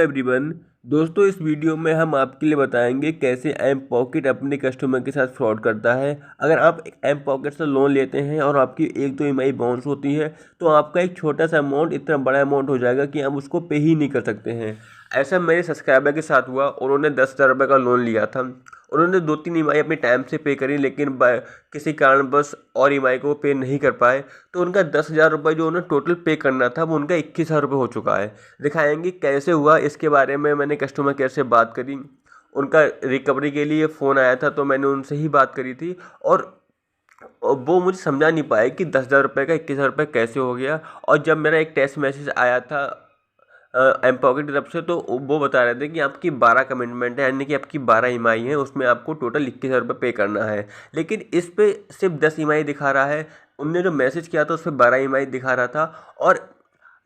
Everyone, दोस्तों इस video में हम आपके लिए बताएंगे कैसे एम पॉकेट अपने कस्टमर के साथ फ्रॉड करता है। अगर आप एम पॉकेट से लोन लेते हैं और आपकी एक दो ईएमआई बाउंस होती है तो आपका एक छोटा सा अमाउंट इतना बड़ा अमाउंट हो जाएगा कि आप उसको पे ही नहीं कर सकते हैं। ऐसा मेरे सब्सक्राइबर के साथ हुआ। उन्होंने 10,000 रुपये का लोन लिया था। उन्होंने 2-3 ईएमआई अपने टाइम से पे करी, लेकिन किसी कारणवश और ईएमआई को पे नहीं कर पाए, तो उनका 10,000 रुपये जो उन्हें टोटल पे करना था वो उनका 21,000 रुपये हो चुका है। दिखाएंगे कैसे हुआ, इसके बारे में मैंने कस्टमर केयर से बात करी। उनका रिकवरी के लिए फ़ोन आया था तो मैंने उनसे ही बात करी थी, और वो मुझे समझा नहीं पाए कि 10,000 रुपये का 21,000 रुपये कैसे हो गया। और जब मेरा एक टेक्स्ट मैसेज आया था एम पॉकेट की तरफ से, तो वो बता रहे थे कि आपकी 12 कमिटमेंट है, यानी कि आपकी 12 ईएमआई है, उसमें आपको टोटल 21,000 रुपये पे करना है। लेकिन इस पे सिर्फ 10 ईएमआई दिखा रहा है। उनने जो मैसेज किया था उस पर 12 ईएमआई दिखा रहा था। और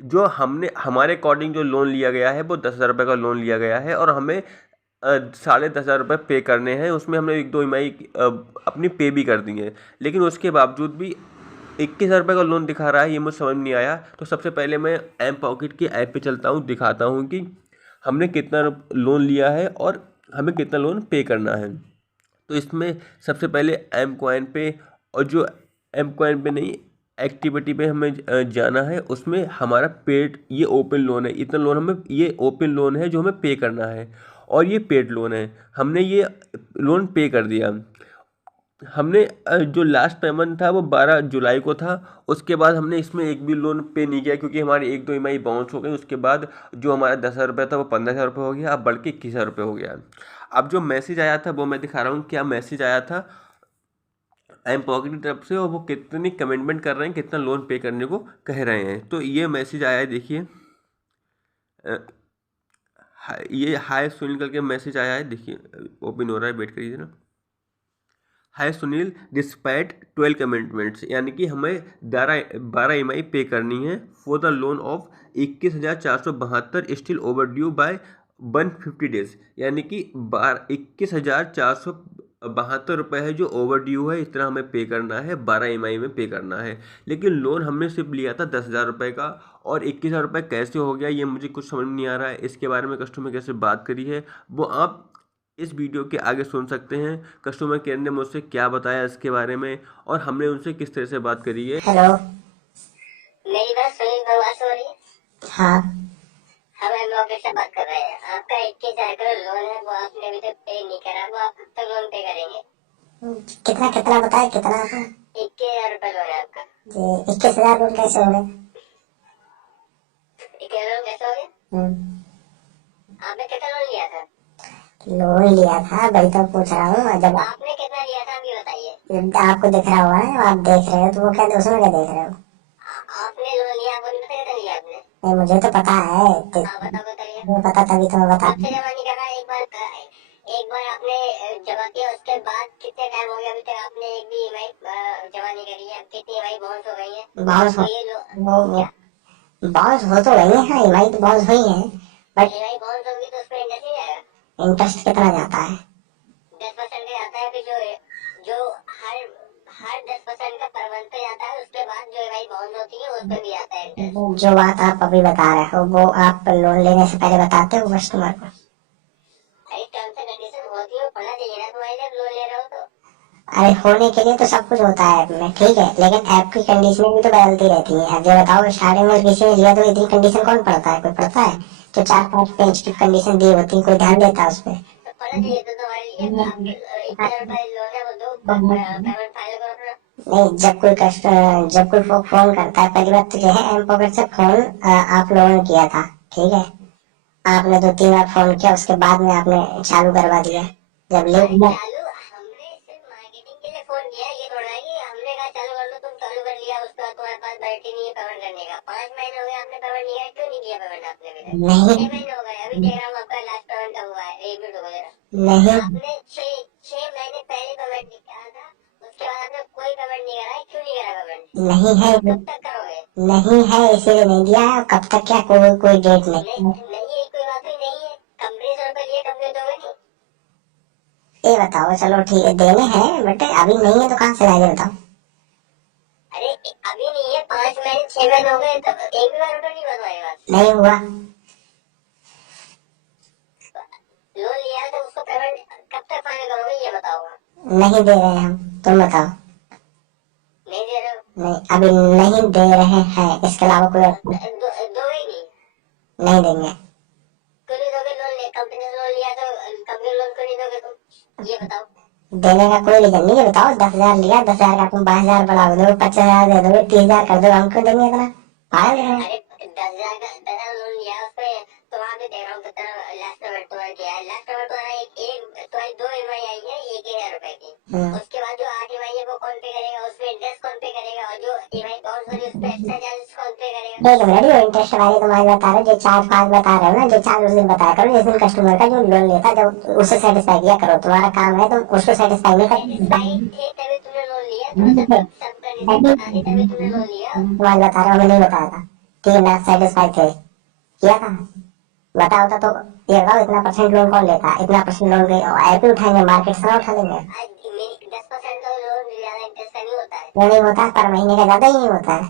जो हमने हमारे अकॉर्डिंग जो लोन लिया गया है वो 10,000 रुपये का लोन लिया गया है, और हमें 10,500 रुपये पे करने हैं। उसमें हमने एक दो ईएमआई अपनी पे भी कर दी है, लेकिन उसके बावजूद भी 21,000 रुपये का लोन दिखा रहा है। ये मुझे समझ नहीं आया। तो सबसे पहले मैं एम पॉकेट की ऐप पे चलता हूँ, दिखाता हूँ कि हमने कितना लोन लिया है और हमें कितना लोन पे करना है। तो इसमें सबसे पहले एम कॉइन पे, और जो एम कॉइन पे नहीं, एक्टिविटी पे हमें जाना है। उसमें हमारा पेड, ये ओपन लोन है, इतना लोन हमें, ये ओपन लोन है जो हमें पे करना है, और ये पेड लोन है। हमने ये लोन पे कर दिया। हमने जो लास्ट पेमेंट था वो 12 जुलाई को था। उसके बाद हमने इसमें एक भी लोन पे नहीं किया, क्योंकि हमारी एक दो ईएमआई बाउंस हो गई। उसके बाद जो हमारा 10,000 रुपये था वो 15,000 रुपये हो गया, अब बढ़ के 21,000 रुपये हो गया। अब जो मैसेज आया था वो मैं दिखा रहा हूँ, क्या मैसेज आया था एम पॉकेट की तरफ से, और वो कितनी कमिटमेंट कर रहे हैं, कितना लोन पे करने को कह रहे हैं। तो ये मैसेज आया है, देखिए। ये हाय सुनील करके मैसेज आया है, देखिए। ओपन हो रहा है, वेट करिए ना। हाय सुनील, डिस्पाइट 12 कमिटमेंट्स, यानी कि हमें 12 ईएमआई पे करनी है for the loan of 21,472 still overdue by 150 days, यानी कि 21,472 रुपये है जो ओवर ड्यू है। इतना हमें पे करना है, 12 ईएमआई में पे करना है। लेकिन लोन हमने सिर्फ लिया था 10,000 रुपये का, और 21,000 रुपये कैसे हो गया ये मुझे कुछ समझ नहीं आ रहा है। इसके बारे में कस्टमर कैसे बात करी है वो आप इस वीडियो के आगे सुन सकते हैं। कस्टमर केयर ने मुझसे क्या बताया इसके बारे में, और हमने उनसे किस तरह से बात करी है। हेलो, मेरी बात सुनील बलवास हो रही है। हाँ हम एडवोकेट से बात कर रहे हैं। आपका 21,000 का लोन है, वो आपने अभी तक पे नहीं करा, वो आप कब तक लोन पे करेंगे? कितना कितना बताया, कितना आपका? 21,000 रुपये लोन है आपका। जी, 21,000 लोन कैसे हो गए? 21,000 लोन कैसे हो गया? आपने कितना लोन लिया था? लोन लिया था, वही तो पूछ रहा हूँ। जब आपने कितना लिया था अभी बताइए। आपको दिख रहा हुआ है, आप देख रहे हो, तो वो क्या उसमें क्या देख रहे हो? आपने लोन लिया, आपको नहीं पता कितना लिया आपने? नहीं, मुझे तो पता है। हाँ बताओ बताइए। मुझे पता तभी तो मैं बता कब से जमा नहीं करा? एक बार आपने जमा किया, उसके बाद कितने टाइम हो गया अभी तक आपने एक भी ईएमआई जमा नहीं करी है? कितनी ईएमआई बाउंस हो गई है? बाउंस तो ये लो बाउंस हो तो गई है। हाँ, ईएमआई तो बाउंस हुई है, बट ईएमआई बाउंस होगी तो उसमें इंटरेस्ट नहीं आएगा? इंटरेस्ट कितना जाता है? 10% का जाता है। फिर जो हर हर 10% का पर मंथ पे जाता है, उसके बाद जो ईएमआई बाउंस होती है उस पर भी आता है इंटरेस्ट। जो बात आप अभी बता रहे हो वो आप लोन लेने से पहले बताते हो कस्टमर को? अरे टर्म्स एंड कंडीशन होती है, पढ़ना चाहिए ना तुम्हारे लिए, लोन ले रहे हो तो। अरे होने के लिए तो सब कुछ होता है ऐप में, ठीक है, लेकिन ऐप की कंडीशनें भी तो बदलती रहती हैं। अब ये बताओ, स्टार्टिंग में किसी ने लिया तो इतनी कंडीशन कौन पढ़ता है? कोई पढ़ता है? जो 4-5 पेज की कंडीशन दी होती है, कोई ध्यान देता है उस पर? तो पढ़ना चाहिए तो तुम्हारे लिए। आप 21,000 रुपये लोन है, वो दो पेमेंट फाइल करो अपना। नहीं, जब कोई फोन करता है, पहली बात तो यह है, एम पॉकेट से फोन आप लोगों ने किया था, ठीक है, आपने 2-3 बार फोन किया, उसके बाद में आपने चालू करवा दिया। जब ले चालू हमने सिर्फ मार्केटिंग के लिए फोन किया, ये थोड़ा है कि हमने कहा चालू कर लो, तुम चालू कर लिया, उसका तुम्हारे पास बैटरी नहीं है पेमेंट करने का। 5 महीने हो गए आपने पेमेंट नहीं किया, क्यों नहीं किया पेमेंट आपने अभी तक? नहीं 6 महीने हो गए, अभी देख रहा हूँ आपका लास्ट पेमेंट कब हुआ है। एक मिनट हो गया। नहीं आपने 6 महीने पहले पेमेंट नहीं किया था, उसके बाद आपने कोई पेमेंट नहीं करा है, क्यों नहीं करा पेमेंट? नहीं है, कब तक करोगे? नहीं है, इसीलिए नहीं दिया है। कब तक क्या, कोई डेट नहीं। नहीं कोई बात ही नहीं है। कंपनी 100 रुपये लिए, कंपनी दोगे नहीं? ये बताओ, चलो ठीक है, देने हैं, बट अभी नहीं है तो कहाँ से लाएंगे बताओ? अरे अभी नहीं है, 5 महीने 6 महीने हो गए, तब एक भी बार रुपये नहीं हुआ तुम्हारे पास? नहीं हुआ। नहीं दे रहे हम, तुम बताओ। नहीं दे रहे हो? नहीं, अभी नहीं दे रहे हैं, इसके अलावा कोई दो ही नहीं। नहीं देंगे। क्यों नहीं दोगे? लोन ले, कंपनी से लोन लिया तो कंपनी लोन क्यों नहीं दोगे तुम? ये बताओ। देने का कोई रीजन नहीं है, बताओ। 10,000 लिया, 10,000 का तुम 5,000 बढ़ा दो, 25,000 दे दोगे, 30,000 कर दो, हम क्यों देंगे इतना? पागल है। अरे 10,000 का 10,000 लोन लिया उसपे, तो वहाँ पे दे रहा हूँ कितना लास्ट पेमेंट तुम्हारा किया है। लास्ट पेमेंट तुम्हारा एक तुम्हारी 2 EMI आई है 1,000 रुपए की। उसके बाद जो 8 EMI है वो कौन पे करेगा? उसमें इंटरेस्ट कौन पे करेगा? और जो EMI बाउंस हो रही है उस पे एक्स्ट्रा चार्जेस कौन पे करेगा? एक मिनट, जो इंटरेस्ट वाली तुम्हारी बता रहे हो, जो 4-5 बता रहे हो ना, जो 4 उस दिन बताया करो जिस दिन कस्टमर का जो लोन लेता, जब उससे सेटिस्फाई किया करो। तुम्हारा काम है, तुम उसको सेटिस्फाई नहीं थे तभी तुमने लोन लिया, सब कंडीशन बता दी तभी तुमने लोन लिया। तुम्हारे बता रहा हूँ, मैं नहीं बताया था। ठीक है ना, सेटिस्फाई थे, किया था। बता होता तो ये बताओ, इतना परसेंट लोन कौन लेता है? इतना परसेंट लोन ऐप ही उठाएंगे, मार्केट से ना उठा लेंगे। 10% का लोन ज्यादा इंटरेस्ट का नहीं होता है। वो नहीं होता, पर महीने का ज्यादा ही नहीं होता है।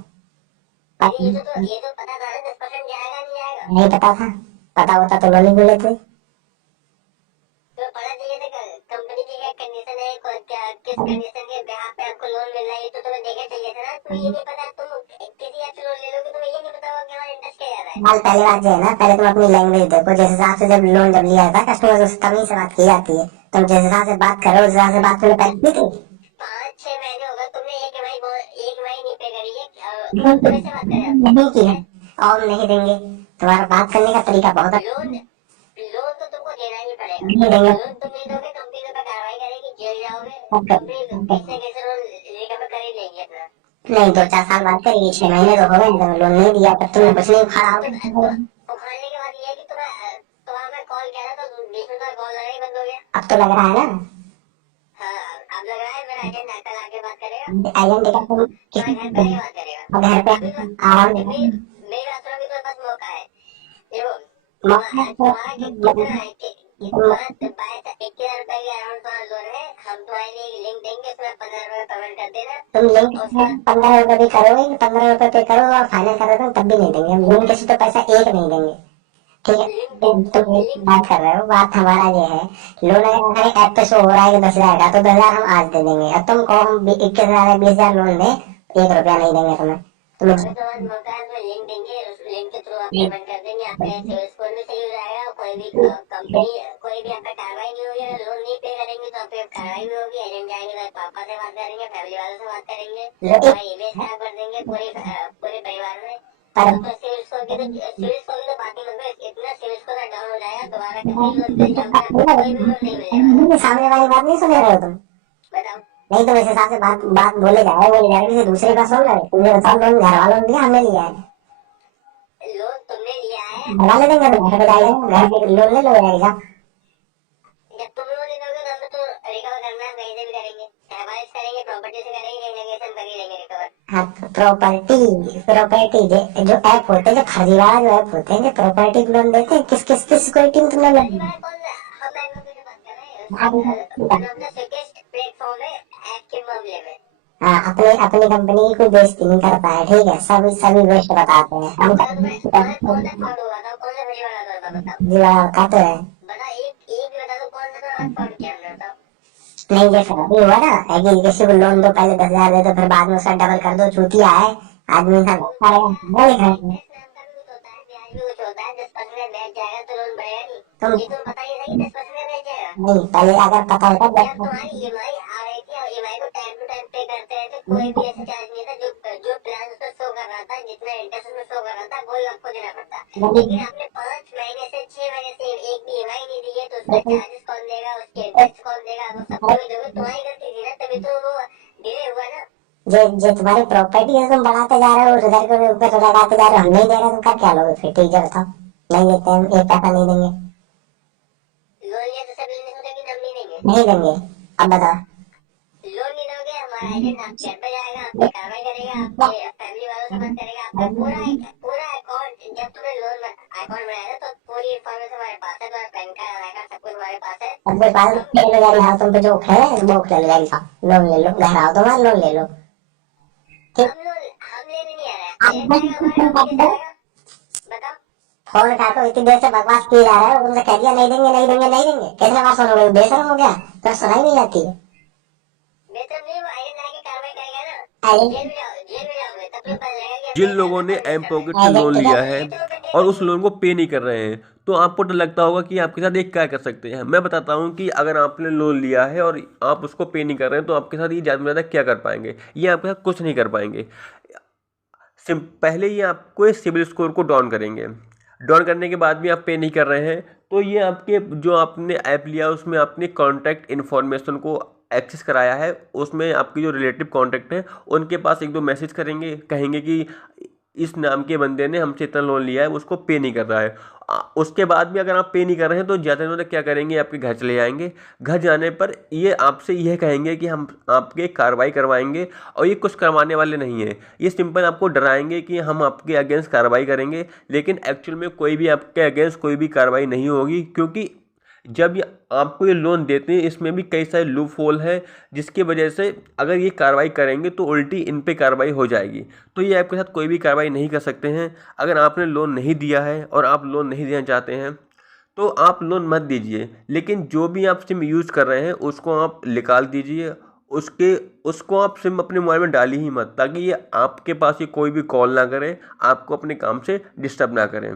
ये तो पता था ना 10% जाएगा नहीं जाएगा? नहीं पता था, पता होता तो लोन ही बोले थे। तो पता चाहिए था कंपनी की क्या कंडीशन है, क्या किस कंडीशन के बिहाफ पे आपको लोन मिल रहा है, ये तो तुम्हें देखना चाहिए था ना। तुम्हें ये नहीं पता, तुम किसी ऐप से लोन ले लोगे, तुम्हें ये नहीं पता होगा कि हमारा इंटरेस्ट क्या जा रहा है। पहली बात जो है ना, पहले तुम अपनी लैंग्वेज देखो। जिस हिसाब से जब लोन जब लिया था कस्टमर से, तभी से बात की जाती है। तुम जिस हिसाब से बात करो, उस हिसाब से बात तुमने पहले की थी। 5-6 महीने होगा तुमने एक EMI नहीं पे करी है, तुम्हें से बात करें नहीं की है और नहीं देंगे। तुम्हारा बात करने का तरीका बहुत लोन तो तुमको देना ही पड़ेगा। नहीं देंगे। लोन तुम नहीं दोगे, कंपनी पे कार्रवाई करेगी, जेल जाओगे। कंपनी कैसे लोन रिकवर कर ही लेंगी अपना। नहीं, 2-4 साल बात करेगी, 6 महीने तो हो गए, जब लोन नहीं दिया तब तुमने कुछ नहीं खड़ा उखाड़ने के बाद ये है कि तुम्हारा मैं कॉल किया था तो बीच में कॉल लगा ही बंद हो गया। अब तो लग रहा है ना। हाँ, अब लग रहा है मेरा एजेंट कल आके बात करेगा। एजेंट का तुम तुम्हारे घर पे ही बात करेगा। घर पे आराम से मेरी बात सुनो, अभी तुम्हारे पास मौका है। देखो तुम्हारा कितना है कि 21,000 रुपए के अराउंड तुम्हारा लोन है। हम तुम्हारे लिए एक लिंक देंगे, उसमें 15 रुपए पेमेंट कर देना। तुम लिंक 15 रुपए भी करोगे, 15 रुपए पे करो और फाइनल कर दो, तब भी नहीं देंगे हम। लिंक से तो पैसा एक नहीं देंगे, ठीक है। तुम बात कर रहे हो, बात हमारा ये है, लोन अगर हमारे ऐप पे शो हो रहा है कि 10,000 का, तो 10,000 हम आज दे देंगे। अब तुम कहो हम 21,000 या 20,000 लोन दें, 1 रुपया नहीं देंगे तुम्हें। तुम्हें मौका है, तो लिंक देंगे, उस लिंक के थ्रू आप पेमेंट कर देंगे। आपके सिविल स्कोर भी सही हो जाएगा। कोई भी कंपनी कोई भी आपका कार्रवाई नहीं होगी। अगर लोन नहीं पे करेंगे तो आप कार्रवाई भी होगी। एजेंट जाएंगे तो पापा से बात करेंगे, फैमिली वालों से बात करेंगे, इमेज खराब कर देंगे पूरे परिवार में। सिविल स्कोर की तो बात ही मत करो। इतना सिविल स्कोर डाउन हो जाएगा, दोबारा किसी लोन पे कोई भी लोन नहीं मिलेगा। सामने वाली बात नहीं सुन रहे हो तुम? बताओ। नहीं तो इस हिसाब से बात बोले जाए किसी दूसरे का सुन रहे। तुमने बताओ, लोन घर वालों ने दिया, हमने लिया है। लोन तुमने लिया है, घर वाले देंगे तो घर पे जाएगा, घर पे लोन ले लो जाएगा। जब तुम लोन ले लोगे तो हम तो रिकवर करना है, कहीं से भी करेंगे, एफआईआर करेंगे, प्रॉपर्टी से करेंगे, नेगोशिएशन कर ही लेंगे रिकवर। हाँ, प्रॉपर्टी जो ऐप होते हैं, जो फर्जीवाड़ा जो ऐप होते हैं, जो प्रॉपर्टी लोन देते हैं, किस कोई टीम तुमने हम बैंक की बात कर रहे हैं, अपना सिक्योर प्लेटफॉर्म है ऐप के मामले में। हाँ, अपनी कंपनी की कोई बेइज्जती नहीं करता है, ठीक है। सभी बेस्ट बताते हैं हम। कौन सा फ्रॉड हुआ था, कौन सा फर्जीवाड़ा था, बताओ। जी बताते हैं। बता, एक भी बता दो कौन सा फ्रॉड किया हमने, बताओ। नहीं, जैसा अभी हुआ ना कि किसी को लोन दो, पहले 10,000 दे दो, फिर बाद में उसका डबल कर दो, चूतिया है आदमी का। नहीं, पहले अगर पता होता तुम्हारी EMI आ रही थी और EMI को टाइम टू टाइम पे करते हैं, तो कोई भी ऐसा चार्ज नहीं था। जो प्लान उसमें शो कर रहा था, जितना इंटरेस्ट उसमें शो कर रहा था, वही आपको देना पड़ता। लेकिन आपने 5 महीने से 6 महीने से एक भी EMI नहीं दी है, तो उसका चार्जेस कौन देगा, उसके इंटरेस्ट कौन देगा, वो सब कोई दोगे। तुम्हारी गलती थी ना, तभी तो वो डिले हुआ ना। जो तुम्हारी प्रॉपर्टी है, तुम बढ़ाते जा रहे हो, उधर के ऊपर लगाते जा रहे हो, हम नहीं दे रहे, तुम कर क्या लोगे फिर? ठीक है, बताओ। नहीं देते हम, एक पैसा नहीं देंगे। लोन लिया तो सब लेने सोचेंगे, हम नहीं देंगे। नहीं देंगे, अब बताओ। लोन नहीं दोगे, हमारा एजेंट आपके घर पे जाएगा, आपकी कार्रवाई करेगा, आपके फैमिली वालों से बात करेगा, आपका पूरा अकाउंट। जब तुमने लोन अकाउंट बनाया तो पूरी इन्फॉर्मेशन हमारे पास है, तुम्हारा पैन कार्ड, आधार कार्ड, सब कुछ हमारे पास है। अब कोई बात तुम पे जो है वो खेल जाएगा, लोन ले लो, घर आओ तो लोन ले लो। हम लेने नहीं आ रहे हैं, बताओ। फोन काटो, इतनी देर से बकवास किया जा रहा है, तुमसे कह दिया नहीं देंगे नहीं देंगे नहीं देंगे। कितने बार सुनोगे? बेशरम हो गया, तो सुनाई नहीं जाती है। तो नहीं, वो आगे जाके कार्रवाई करेगा ना, जेल में जाओगे तब तो पता लगेगा कि जिन लोगों ने एम पॉकेट से लोन लिया है और उस लोन को पे नहीं कर रहे हैं, तो आपको डर लगता होगा कि आपके साथ एक क्या कर सकते हैं। मैं बताता हूँ कि अगर आपने लोन लिया है और आप उसको पे नहीं कर रहे हैं तो आपके साथ ये ज़्यादा से ज़्यादा क्या कर पाएंगे, ये आपके साथ कुछ नहीं कर पाएंगे। पहले ये आपको सिबिल स्कोर को डाउन करेंगे, डाउन करने के बाद भी आप पे नहीं कर रहे हैं तो ये आपके जो आपने ऐप लिया उसमें आपने कॉन्टैक्ट इन्फॉर्मेशन को एक्सेस कराया है, उसमें आपके जो रिलेटिव कॉन्टैक्ट हैं उनके पास एक दो मैसेज करेंगे, कहेंगे कि इस नाम के बंदे ने हमसे इतना लोन लिया है, उसको पे नहीं कर रहा है। उसके बाद भी अगर आप पे नहीं कर रहे हैं तो ज़्यादा से ज़्यादा क्या करेंगे, आपके घर चले जाएंगे। घर जाने पर ये आपसे यह कहेंगे कि हम आपके कार्रवाई करवाएंगे, और ये कुछ करवाने वाले नहीं है, ये सिंपल आपको डराएंगे कि हम आपके अगेंस्ट कार्रवाई करेंगे, लेकिन एक्चुअल में कोई भी आपके अगेंस्ट कोई भी कार्रवाई नहीं होगी, क्योंकि जब ये आपको ये लोन देते हैं इसमें भी कई सारे लूप होल हैं, जिसकी वजह से अगर ये कार्रवाई करेंगे तो उल्टी इन पे कार्रवाई हो जाएगी। तो ये आपके साथ कोई भी कार्रवाई नहीं कर सकते हैं। अगर आपने लोन नहीं दिया है और आप लोन नहीं देना चाहते हैं तो आप लोन मत दीजिए, लेकिन जो भी आप सिम यूज़ कर रहे हैं उसको आप निकाल दीजिए, उसको आप सिम अपने मोबाइल में डाली ही मत, ताकि ये आपके पास ये कोई भी कॉल ना करे, आपको अपने काम से डिस्टर्ब ना करें।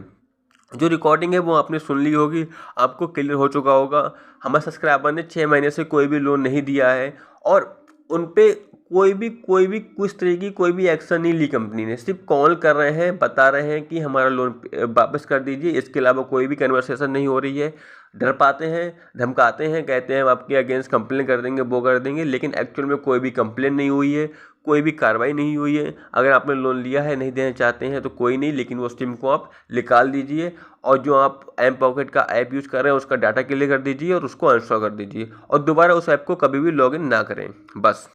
जो रिकॉर्डिंग है वो आपने सुन ली होगी, आपको क्लियर हो चुका होगा। हमारे सब्सक्राइबर ने 6 महीने से कोई भी लोन नहीं दिया है और उन पे कोई भी कुछ तरह की कोई भी एक्शन नहीं ली कंपनी ने, सिर्फ कॉल कर रहे हैं, बता रहे हैं कि हमारा लोन वापस कर दीजिए, इसके अलावा कोई भी कन्वर्सेशन नहीं हो रही है। डर पाते हैं, धमकाते हैं, कहते हैं हम आपके अगेंस्ट कंप्लेन कर देंगे, वो कर देंगे, लेकिन एक्चुअल में कोई भी कंप्लेन नहीं हुई है, कोई भी कार्रवाई नहीं हुई है। अगर आपने लोन लिया है, नहीं देना चाहते हैं तो कोई नहीं, लेकिन वो सिम को आप निकाल दीजिए, और जो आप एम पॉकेट का ऐप यूज़ कर रहे हैं उसका डाटा क्लियर कर दीजिए और उसको अनइंस्टॉल कर दीजिए, और दोबारा उस ऐप को कभी भी लॉगिन ना करें, बस।